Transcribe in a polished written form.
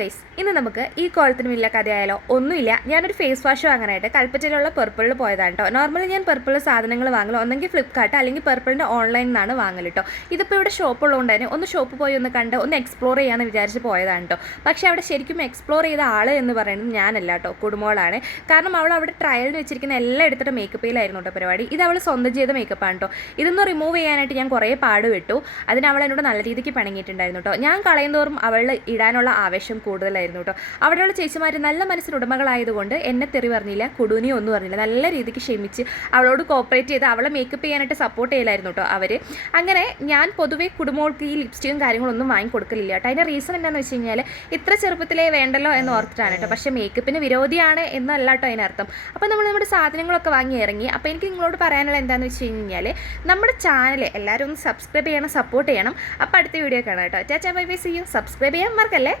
Guys, ഇന്ന് നമുക്ക് ഈ കോളത്തിന് വലിയ കഥയായാലോ? ഒന്നുമില്ല, ഞാനൊരു ഫേസ് വാഷ് വാങ്ങാനായിട്ട് കൽപ്പറ്റയിലുള്ള പെർപ്പിളിൽ പോയതാണ് കേട്ടോ. നോർമലി ഞാൻ പെർപ്പിളിൽ സാധനങ്ങൾ വാങ്ങലോ ഒന്നെങ്കിൽ ഫ്ലിപ്കാർട്ട് അല്ലെങ്കിൽ പെർപ്പിളിൻ്റെ ഓൺലൈനിൽ നിന്നാണ് വാങ്ങൽ കേട്ടോ. ഇതിപ്പോൾ ഇവിടെ ഷോപ്പുള്ളതുകൊണ്ട് തന്നെ ഒന്ന് ഷോപ്പ് പോയി ഒന്ന് കണ്ട് ഒന്ന് എക്സ്പ്ലോർ ചെയ്യാമെന്ന് വിചാരിച്ച് പോയതാണ് കേട്ടോ. പക്ഷേ അവിടെ ശരിക്കും എക്സ്പ്ലോർ ചെയ്ത ആൾ എന്ന് പറയുന്നത് ഞാനല്ല കേട്ടോ, കുടുംബങ്ങളാണ്. കാരണം അവൾ അവിടെ ട്രയലിന് വെച്ചിരിക്കുന്ന എല്ലാം എടുത്തിട്ട് മേക്കപ്പ് ചെയ്യലായിരുന്നു കേട്ടോ പരിപാടി. ഇത് അവൾ സ്വന്തം ചെയ്ത മേക്കപ്പാണ് കേട്ടോ. ഇതൊന്ന് റിമൂവ് ചെയ്യാനായിട്ട് ഞാൻ കുറേ പാടുപെട്ടു. അതിന് അവൾ എന്നോട് നല്ല രീതിക്ക് പണങ്ങിയിട്ടുണ്ടായിരുന്നു കേട്ടോ. ഞാൻ കളയുന്തോറും അവൾ ഇടാനുള്ള ആവേശം കൂടുതലായിരുന്നു കേട്ടോ. അവിടെയുള്ള ചേച്ചിമാർ നല്ല മനസ്സിനുടമകളായതുകൊണ്ട് എന്നെ തെറി പറഞ്ഞില്ല, കുടുനി ഒന്നും പറഞ്ഞില്ല. നല്ല രീതിക്ക് ക്ഷമിച്ച് അവളോട് കോപ്പറേറ്റ് ചെയ്ത് അവളെ മേക്കപ്പ് ചെയ്യാനായിട്ട് സപ്പോർട്ട് ചെയ്യലായിരുന്നു കേട്ടോ അവർ. അങ്ങനെ ഞാൻ പൊതുവേ കുടുംബങ്ങൾക്ക് ഈ ലിപ്സ്റ്റിക്കും കാര്യങ്ങളൊന്നും വാങ്ങിക്കൊടുക്കലില്ല കേട്ടോ. അതിൻ്റെ റീസൺ എന്താണെന്ന് വെച്ച് കഴിഞ്ഞാൽ ഇത്ര ചെറുപ്പത്തിലേ വേണ്ടല്ലോ എന്ന് ഓർത്തിട്ടാണ് കേട്ടോ. പക്ഷേ മേക്കപ്പിന് വിരോധിയാണ് എന്നല്ല കേട്ടോ അതിനർത്ഥം. അപ്പോൾ നമ്മൾ നമ്മുടെ സാധനങ്ങളൊക്കെ വാങ്ങി ഇറങ്ങി. അപ്പോൾ എനിക്ക് നിങ്ങളോട് പറയാനുള്ള എന്താണെന്ന് വെച്ച് കഴിഞ്ഞാൽ നമ്മുടെ ചാനൽ എല്ലാവരും ഒന്ന് സബ്സ്ക്രൈബ് ചെയ്യണം, സപ്പോർട്ട് ചെയ്യണം. അപ്പോൾ അടുത്ത വീഡിയോ കാണാം കേട്ടോ. ചാച്ചാ bye bye, see you. Subscribe ചെയ്യാൻ മറക്കല്ലേ.